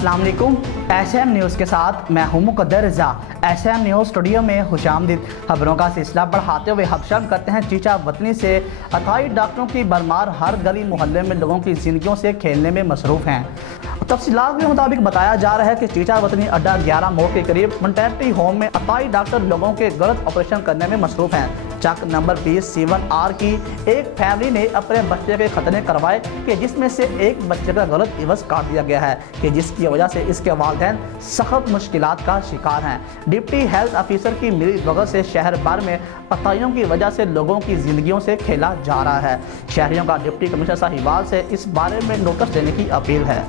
अस्सलाम वालेकुम। SM news के साथ मैं हूं मुक़द्दर रज़ा। SM न्यूज़ स्टूडियो में खुशामदीद। खबरों का सिलसिला बढ़ाते हुए हबशम करते हैं चीचा वतनी से। 28 डॉक्टरों की भरमार, हर गली मोहल्ले में लोगों की ज़िंदगियों से खेलने में मसरूफ़ हैं। तफसीलात के मुताबिक बताया जा रहा है कि चीचा वतनी अड्डा 11 मोड़ के करीब मैटरनिटी होम में 28 डॉक्टर लोगों के गलत ऑपरेशन करने में मसरूफ़ हैं। चक नंबर 20 C1R की एक फैमिली ने अपने बच्चे के खतने करवाए कि जिसमें से एक बच्चे का गलत इवज़ काट दिया गया है कि जिसकी वजह से इसके वालिदैन सख्त मुश्किलात का शिकार हैं। डिप्टी हेल्थ ऑफिसर की मिली भगत से शहर भर में अताइयों की वजह से लोगों की ज़िंदगियों से खेला जा रहा है। शहरियों का डिप्टी कमिश्नर साहिबाल से इस बारे में नोटिस देने की अपील है।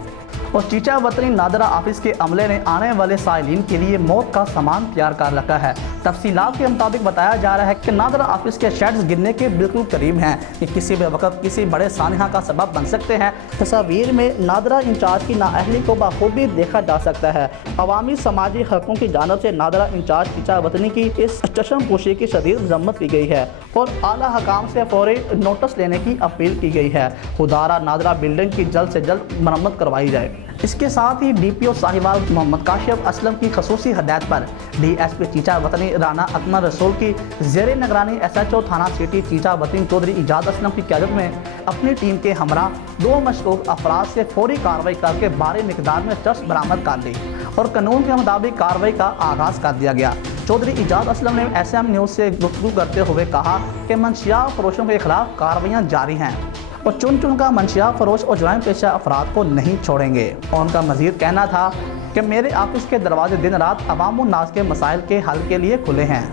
और चीचा वतनी नादरा ऑफिस के अमले ने आने वाले साइलिन के लिए मौत का सामान तैयार कर रखा है। तफसीलात के मुताबिक बताया जा रहा है कि नादरा ऑफिस के शेड्स गिरने के बिल्कुल करीब हैं कि किसी भी वक्त किसी बड़े सानहा का सबब बन सकते हैं। तस्वीर में नादरा इंचार्ज की नाअहली को बखूबी देखा जा सकता है। अवामी समाजी हकों की जानब से नादरा इंचार्ज चीचा वतनी की इस चश्म पोशी की शदीद मज़म्मत की गई है और आला हकाम से फौरी नोटिस लेने की अपील की गई है। खुदारा नादरा बिल्डिंग की जल्द से जल्द मरम्मत करवाई जाए। इसके साथ ही DPO साहिबाल मोहम्मद काशिफ असलम की खसूसी हदायत पर DSP चीचा वतनी राना अकमल रसूल की ज़ेरे निगरानी SHO थाना सिटी चीचा वतनी चौधरी इजाद असलम की क़यादत में अपनी टीम के हमरा 2 मशकूक अफराद से फौरी कार्रवाई करके भारी मिकदार में चर्च बरामद कर ली और कानून के मुताबिक कार्रवाई का आगाज़ कर दिया गया। चौधरी इजाद असलम ने SM न्यूज़ से गुफ्तगू करते हुए कहा कि मंशिया फरोशों के खिलाफ कार्रवाइयाँ जारी हैं और चुन का मंशिया फरोश और जुर्म पेशा अफराद को नहीं छोड़ेंगे। और उनका मज़ीद कहना था कि मेरे ऑफिस के दरवाजे दिन रात अवाम उन्नास के मसाइल के हल के लिए खुले हैं।